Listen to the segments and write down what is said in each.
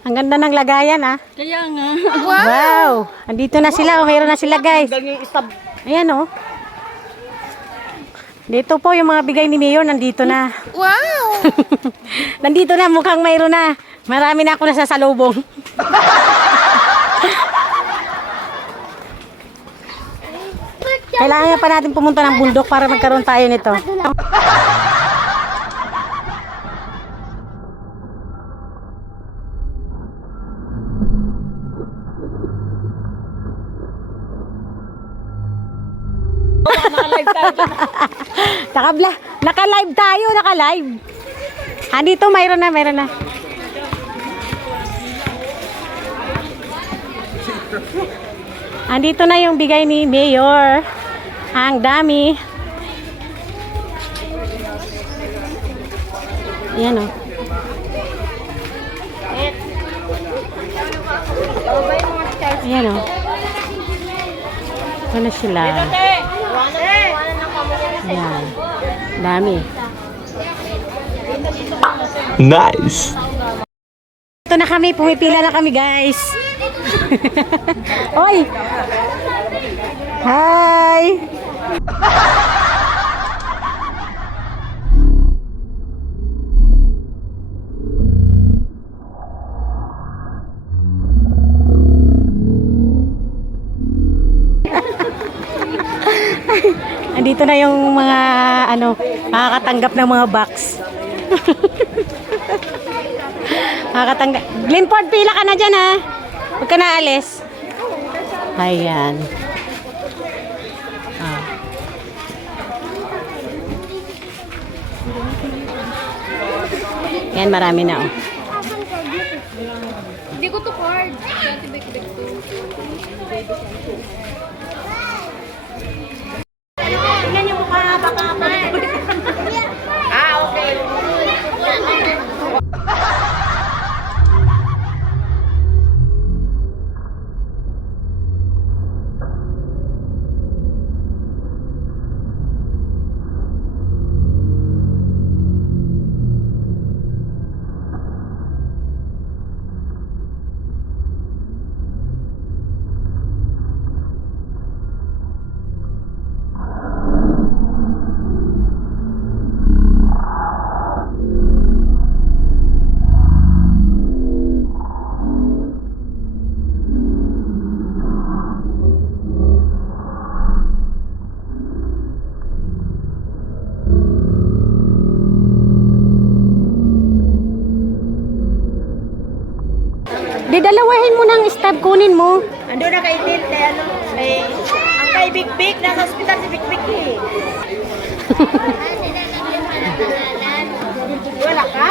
Ang ganda ng lagayan, ah. Kaya nga. Wow! Andito na sila. Mayroon na sila, guys. Ayan, oh. Dito po yung mga bigay ni Mayor. Nandito na. Wow! Nandito na. Mukhang mayroon na. Marami na ako nasasalubong. Kailangan pa natin pumunta ng bundok para magkaroon tayo nito. Naka-live tayo, naka-live. Andito, mayroon na. Andito na yung bigay ni Mayor. Ang dami. Yan, oh. Ayan, oh. Ano sila? Ayan. Dami. Nice. Ito na kami. Pumipila na kami, guys. Oy! Hi! Andito na yung mga makakatanggap ng mga box. Makakatanggap. Glenford, pila ka na dyan, ha? Huwag ka na alis. Ayan. Ah. Yan, marami na, oh. Hindi ko to card. Dati big-big to. Tingnan yung mukha, baka Okay. didalawahin mo ng stab, kunin mo. Ando na kay Til, kay ano, ang kay Big Big, nasa hospital si Big Big eh. Wala ka?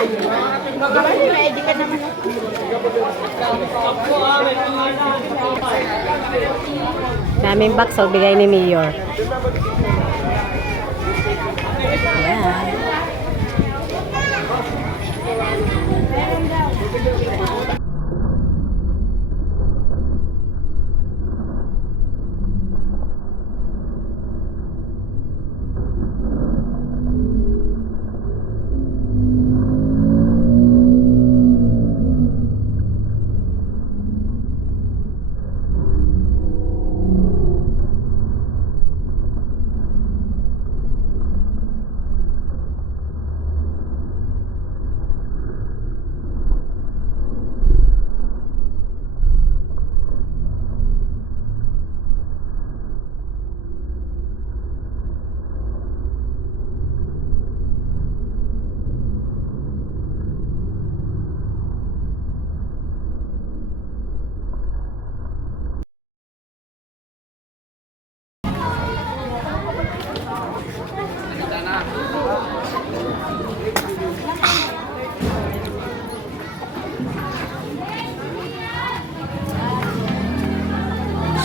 Ready ka naman. Daming box, oh, bigay ni Mayor. Ayan.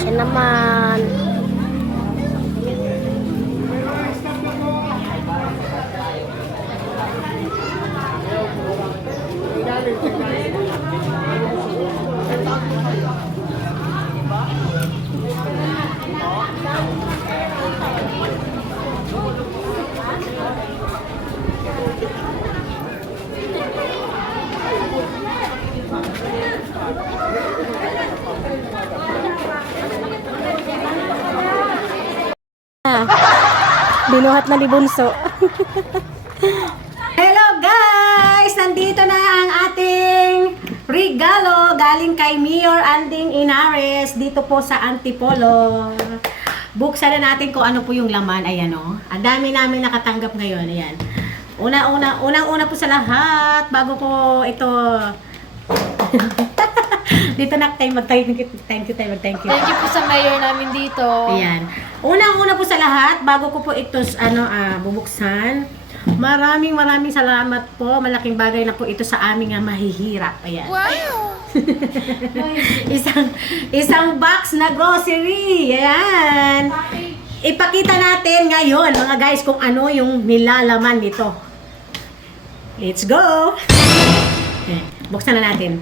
Siya naman. Binuhat na ni Bunso. Hello guys! Nandito na ang ating regalo galing kay Mayor Anding Inares dito po sa Antipolo. Buksan na natin kung ano po yung laman. Ayan o. Ang dami namin nakatanggap ngayon. Ayan. Unang-una po sa lahat, bago ko ito... dito na tayo mag-thank you. Thank you po sa mayor namin dito. Ayan. Unang-una po sa lahat, bago ko po ito bubuksan, maraming salamat po. Malaking bagay na po ito sa aming mahihirap. Ayan. Wow! isang box na grocery. Ayan. Ipakita natin ngayon, mga guys, kung ano yung nilalaman nito. Let's go! Ayan. Buksan na natin.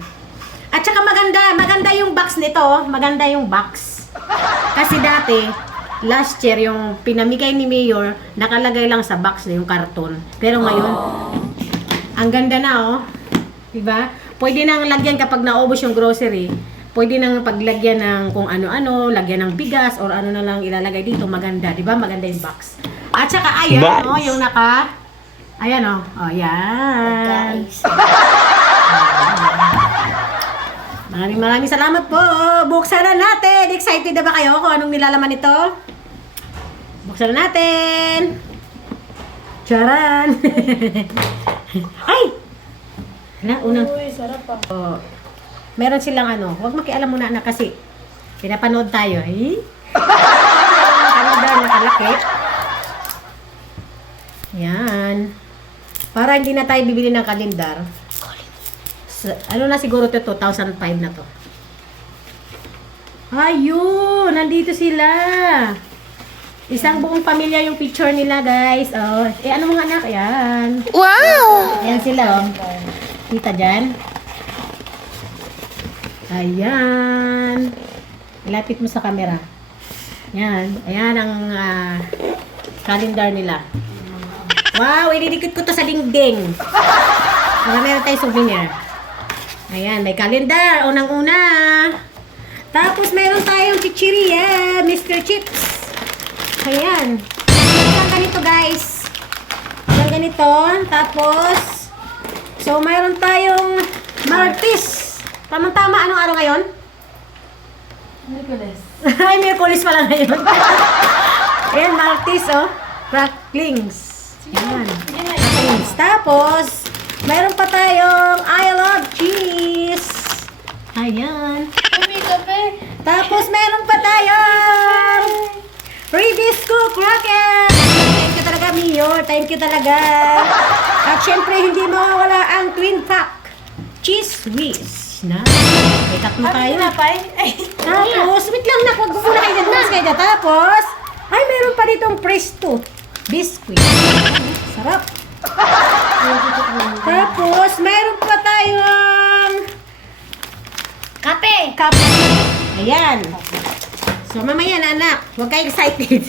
At saka maganda yung box nito. Maganda yung box. Kasi dati, last year, yung pinamigay ni Mayor, nakalagay lang sa box na yung karton. Pero ngayon, ang ganda na oh. Diba? Pwede nang lagyan kapag naubos yung grocery. Pwede nang paglagyan ng kung ano-ano, lagyan ng bigas, or ano na lang ilalagay dito. Maganda, diba? Maganda yung box. At saka, ayan, Nice. oh, yung ayan oh. Oh, yan. Guys. Maraming salamat po. Buksan na natin. Excited na ba kayo kung anong nilalaman nito? Buksan na natin. Charan! Ay! Unang. Uy, sarap ah. Oh, meron silang huwag makialam muna anak kasi pinapanood tayo. Ay? Kalendar na kalaki. Yan. Para hindi na tayo bibili ng kalendar. Ano na siguro ito, 2005 na to. Ayun! Nandito sila! Isang buong pamilya yung picture nila, guys. Oh, ano mga anak? Ayan. Wow! Ayan sila, oh. Kita dyan. Ayan. Ilapit mo sa camera. Ayan. Ayan ang calendar nila. Wow! Ididikit ko to sa dingding. Para meron tayong souvenir. Ayan, may calendar. Unang-una. Tapos, meron tayong chichiria. Mr. Chips. Ayan. Isang ganito, guys. Isang ganito. Tapos, so, meron tayong Martis. Tamang-tama. Anong araw ngayon? Nicholas. Ay, Miyerkules pala ngayon. Ayan, Martis, oh. Cracklings. Ayan. Cracklings. Tapos, mayroon pa tayong I love cheese. Ayan. Kape. Tapos meron pa tayong Ridisco cracker. Thank you talaga, Mayor. Thank you talaga. At syempre, hindi mawawala ang twin pack. Cheese whiz. Na. May tatlo tayo. Tapos, wait lang na. Huwag muna kayo dyan. Tapos, ay, meron pa ditong Presto biscuit. Sarap. Tapos, meron pa tayong Kape! kape. Ayan. So, mamaya na, anak. Huwag kayo excited.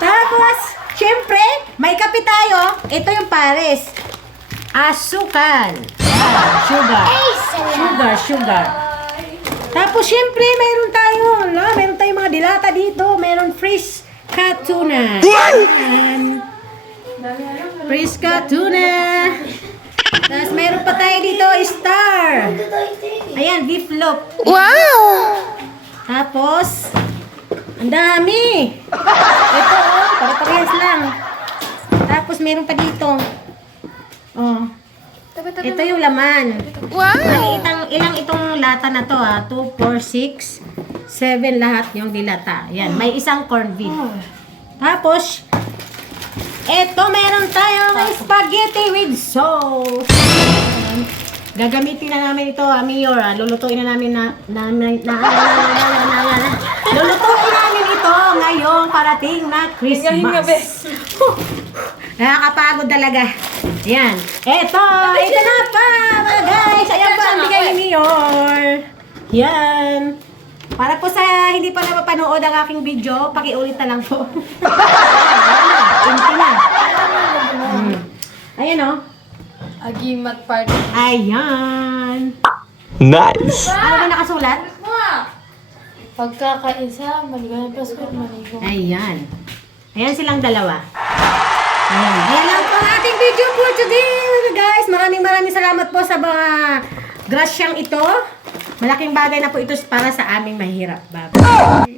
Tapos, syempre, may kape tayo. Ito yung pares. Asukal. Sugar. Tapos, syempre, meron tayong mga dilata dito. Meron fresh cut tuna. Ayan. Fresh cut tuna. Tapos meron pa tayo dito, star. Ayan, beef loaf. Wow! Tapos, ang dami. Ito, oh, para-parehas lang. Tapos meron pa dito. Oh, ito yung laman. Wow! Ilang itong lata na to, 2, 4, 6, 7 lahat yung dilata. Ayan, may isang corned beef. Tapos, eto, meron tayong spaghetti with sauce. Gagamitin na namin ito, Mayor. Lulutuin na namin lulutuin namin ito ngayong parating na Christmas. Nakakapagod talaga. Ayan. Ito na pa, mga guys. Ayan po ang bigay ni Mayor. Yan. Para po sa hindi pa napapanood ang aking video, pakiulit na lang po. Empty na. Ayan o. Agimat party. Ayan. Nice. Ano ba nakasulat? Pagkakaisa, maligayang Pasko at manigo. Ayan. Ayan silang dalawa. Ayan. Ayan lang po ang ating video for today, mga guys. Maraming salamat po sa mga grasyang ito. Malaking bagay na po ito para sa aming mahirap. Bye-bye.